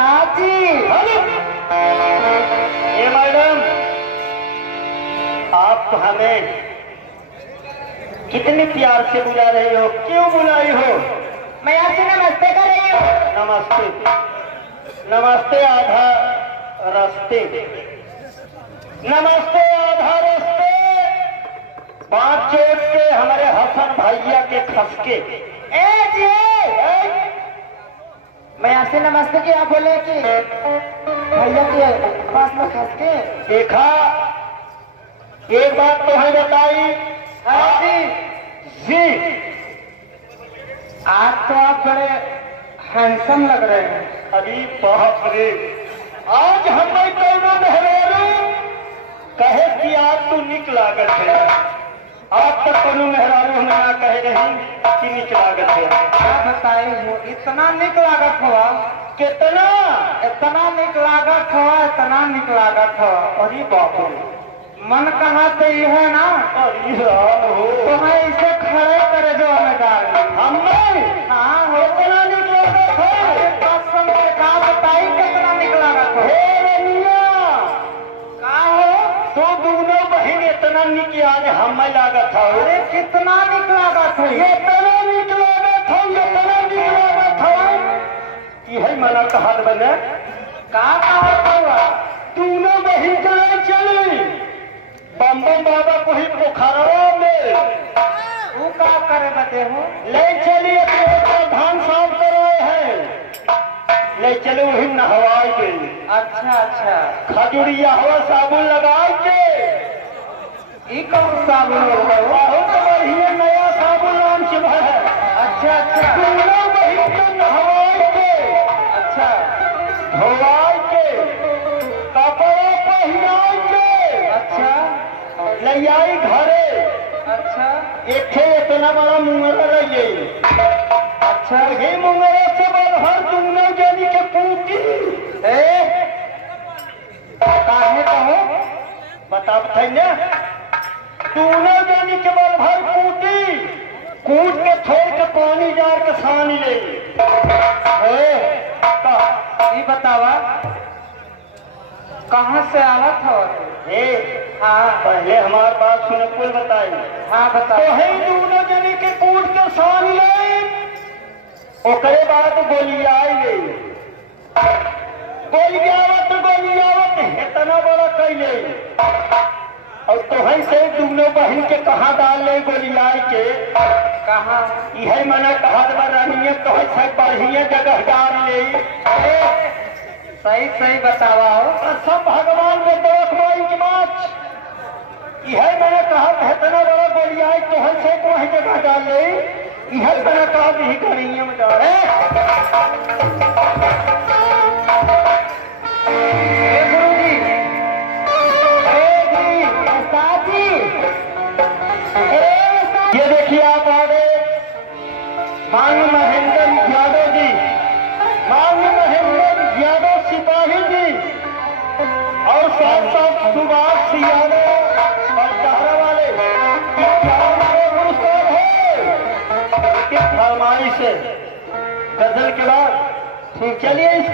उस्ताद जी। ये मैडम, आप हमें कितने प्यार से बुला रही हो, क्यों बुलाई हो? मैं आपसे नमस्ते कर रही हूँ। नमस्ते नमस्ते आधा रास्ते, नमस्ते आधा रास्ते, बात चोट के हमारे हसन भैया के खसके। ए जी, मैं आपसे नमस्ते किया, बोले कि भैया के पास में खस के। देखा, एक बात तो है बताई। हाँ जी। जी, आज तो आप बड़े हैंडसम लग रहे हैं। अभी बाप रे, आज हमें कौनो मेहरारू कहे कि आज तू निक लागत है। आज तक कोनो मेहरारू हमें ना कहे रही कि निक लागत है। क्या बताई हो, इतना निक लागत हुआ, कितना इतना निक लागत हुआ, इतना निक लागत हुआ। अरे बाप रे, मन कहा तो ये है ना, अरे राम हो, तो मैं इसे खड़े करे जो हमें डाल दी। हमें हाँ हो, कितना निक लागत है। कसम से कहा बताई कितना निक लागत हो। हे रनिया, का हो, तो दोनों बहन इतना निक आज हमें लागत है। अरे कितना निक लागत है। इतना निक लागत है, इतना निक लागत है। यही मना कहा बने, का कहा हुआ, दोनों बहन चले चली बम्बम बाबा को ही पोखरा में। तू का करे बते हो। ले चली अपने धान साफ कर रहे हैं, ले चलो वही नहवा के। अच्छा अच्छा, खजुरिया हवा साबुन लगा के। ये कौन साबुन हो। बहुत बढ़िया नया साबुन लॉन्च है। अच्छा अच्छा दोनों बहन को नहवा के, अच्छा धोवा के, कपड़ा पहना के, अच्छा ले आई घरे। अच्छा एक इतना बड़ा मुंगरा रही, अच्छा। वही मुंगरा से हर दोनों जनी के पूती। काहे कहो, बताब थे ना, दोनों जनी के बल भर कूटी, कूट के छोड़ के पानी जार के सानी ले। ये बतावा कहाँ से आवत हो। हाँ, पहले हमारे बात सुने कुल बताई। हाँ बता। तो है दोनों जनी के कूट के सान ले, ओकरे बाद गोलियाई ले। गोलियावत इतना बड़ा कैले, और तो है से दोनों बहन के कहाँ डाल ले गोलियाई के। कहाँ, यही मना कहा रानिया तो है सब बढ़िया जगह डाल ले। सही सही बतावा हो। और सब भगवान में तो रखवाई की बात। यही मैंने कहा इतना बड़ा गोलियाई तो है से वही जगह डाल ले। यही मैंने कहा यही करिए में डाले। गुरुजी, उस्ताद जी, ये देखिए आप आ गए मांग महेंद्र यादव जी, मांग महेंद्र यादव सिपाही जी, और साथ साथ सुभाष यादव और चाहरा वाले पुरस्कार है। फरमाइश है गजल के बाद। ठीक, चलिए इस